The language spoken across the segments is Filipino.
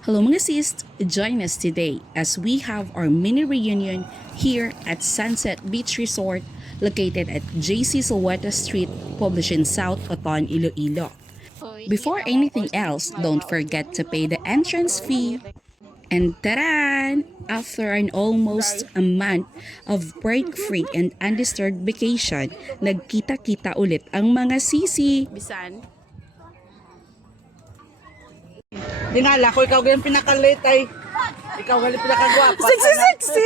Hello mga sis! Join us today as we have our mini reunion here at Sunset Beach Resort located at JC Soweto Street, Poblacion South, Oton, Iloilo. Before anything else, don't forget to pay the entrance fee. And taran! After an almost a month of break-free and undisturbed vacation, nagkita-kita ulit ang mga sisi. Bisan? Di nga ko ikaw ganyan pinaka-late ay. Ikaw ganyan pinaka-gwapa. Sexy!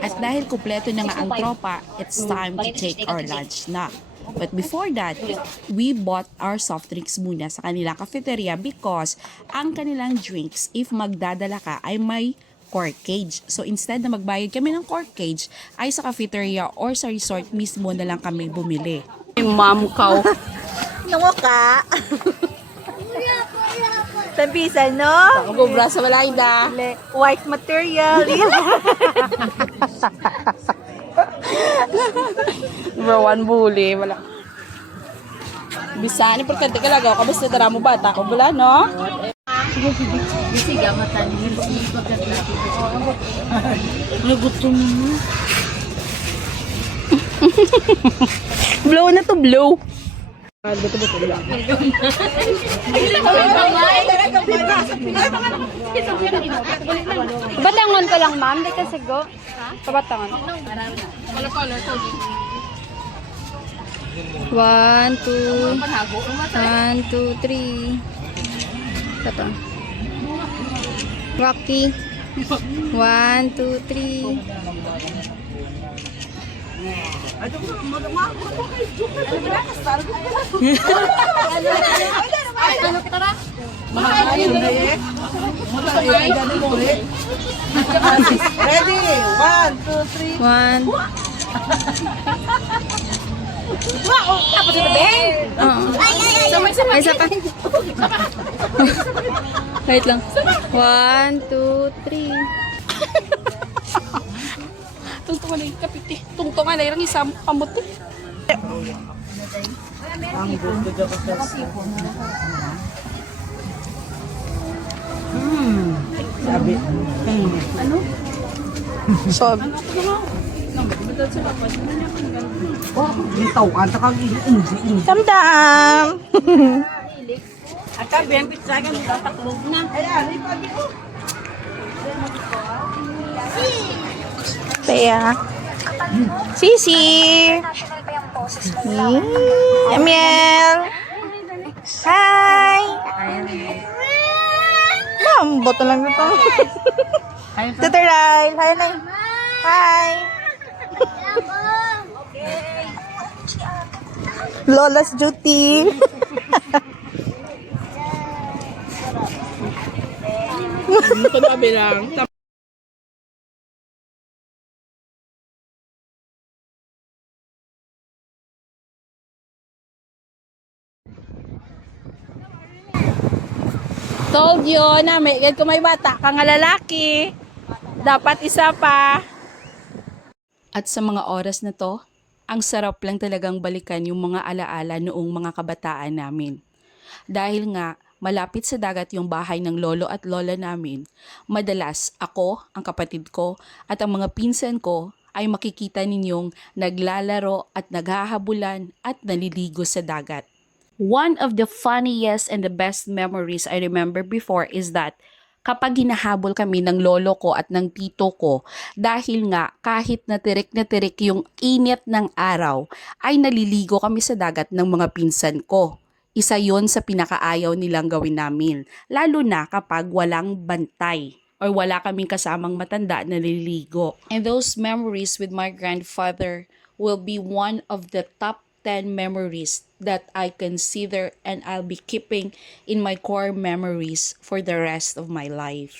At dahil kumpleto na nga ang tropa, it's time to take our lunch na. But before that, we bought our soft drinks muna sa kanilang cafeteria because ang kanilang drinks, if magdadala ka, ay may cork cage. So instead na magbayad kami ng cork cage, ay sa cafeteria or sa resort mismo na lang kami bumili. Ma'am kaw. Nungo ka. Tampisan, no? Gubra sa malayda. White material. Number one bully. Wala. Bisa, importante ka lagaw. Kamusta tara mo bata ko bula, no? Sige, matanin. Nagutom mo. Blow na to, blow. Buto-buto lang. Batangon ko lang, ma'am. Di ka sigo. Kabatangon. 1, 2, 1, 2, 3. Ito. Rocky. 1, 2, 3. Ready? 1, 2, 3. 1. Tapos ito, Ben. Ay, isa pa. Wait lang. 1, 2, 3. Tungtungan na yung kapiti. Tungtungan na yung isang pamuti. Sabi. Ano? Sabi. Oh, itaw ka ta kag inji. Tamdam. Ata ben pizza kan taklog na. Ayan, ipagi ko. Kaya. Sisi. Amiel. Hi. Boto lang ito. Tutorial. Hi, Nay. Hi. Lola's duty. Ito na bilang. Told you na may kung may bata ka nga lalaki, dapat isa pa. At sa mga oras na to, ang sarap lang talagang balikan yung mga alaala noong mga kabataan namin. Dahil nga, malapit sa dagat yung bahay ng lolo at lola namin, madalas ako, ang kapatid ko, at ang mga pinsan ko ay makikita ninyong naglalaro at naghahabulan at naliligo sa dagat. One of the funniest and the best memories I remember before is that kapag hinahabol kami ng lolo ko at ng tito ko, dahil nga kahit na tirik yung init ng araw, ay naliligo kami sa dagat ng mga pinsan ko. Isa yon sa pinakaayaw nilang gawin namin, lalo na kapag walang bantay or wala kaming kasamang matanda na naliligo. And those memories with my grandfather will be one of the top 10 memories that I consider and I'll be keeping in my core memories for the rest of my life.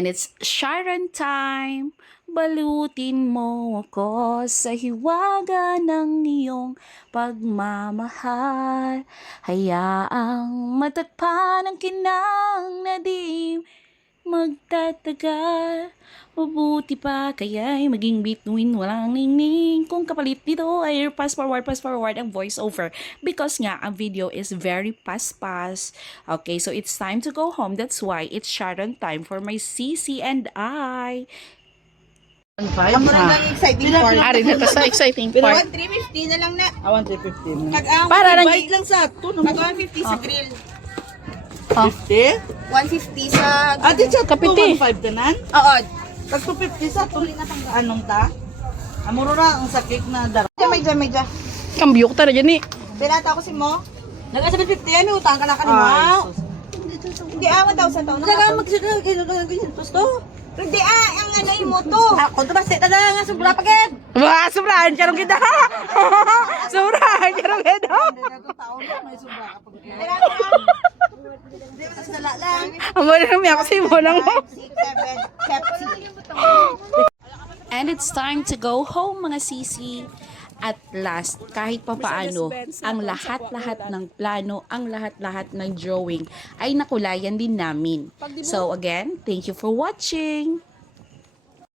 And it's Sharon time. Balutin mo ako sa hiwaga ng iyong pagmamahal. Hayaang matagpan ang kinang na di magtatagal. Mabuti pa kaya'y maging bituin walang ningning. Kung kapalit dito ay pass forward ang voiceover. Because nga, ang video is very pass. Okay, so it's time to go home. That's why it's Sharon time for my CC and I. 1.5 Ang mura ha. lang yung exciting part. Ari na to sa exciting Pero part. 350 na lang na. Awan 315. Para lang Bayad lang sa ito. Mag 150 sa grill. 50? 150 sa... Ate, sa Kapiti. 215 tanan? Oo. Tag 250 sa ito. Anong ta? Amuro na ang sakik na dara. Medya. Kambyo ko tara dyan eh. Pinata ko si mo. Nag-asa 50 yan, utang ka na Wow. Hindi 1,000 taon. Saka magsigil ganyan. Gusto? Hindi ang ano yung moto. Ako to ba seta na nga sobra pagid. Wah, sobrahan karong kita. Sobrahan karong kita. Hindi mo sa dala lang. Amo na namin ako sa imo lang mo. 6, 7, Pepsi. And it's time to go home mga sisi. At last, kahit pa paano, ang lahat-lahat ng plano, ang lahat-lahat ng drawing ay nakulayan din namin. So again, thank you for watching!